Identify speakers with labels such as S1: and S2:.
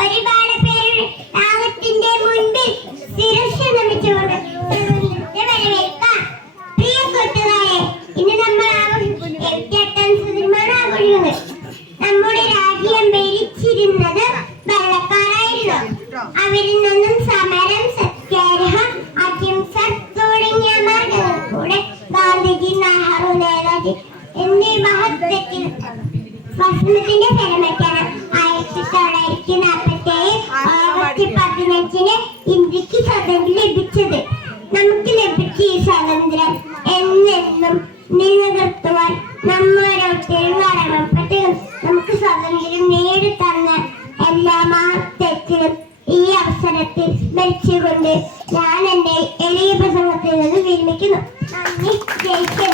S1: ഒരുപാട് പേര് നാമത്തിന്റെ മുൻപിൽ ശിരസ് നമിച്ചുകൊണ്ട് അവരിൽ നിന്നും സമരം സത്യാഗ്രഹം അഹിംസ തുടങ്ങിയ മാർഗങ്ങളിലൂടെ ഗാന്ധിജി നെഹ്റു നേതാജി എന്നീ മഹത്വത്തിൽ ഭക്ഷണത്തിന്റെ ഫലമറ്റാണ്. ആയിരത്തി തൊള്ളായിരത്തി നാൽപ്പത്തി ഏഴ് ഓഗസ്റ്റ് പതിനഞ്ചിന് ഇന്ത്യയ്ക്ക് സ്വാതന്ത്ര്യം ലഭിച്ചത് നമുക്ക് ലഭിച്ച ഈ സ്വാതന്ത്ര്യം എന്നെന്നും നിലനിർത്തുവാൻ നമ്മളോരോരുത്തരും കടമപ്പെട്ട് നമുക്ക് സ്വാതന്ത്ര്യം നേടിത്തന്ന എല്ലാ മഹത്വത്തിനും ഈ അവസരത്തിൽ മരിച്ചുകൊണ്ട് ഞാൻ എന്റെ എളിയ പ്രസംഗത്തിൽ നിന്ന് വിരമിക്കുന്നു. നന്ദി. ജയിക്കുന്നു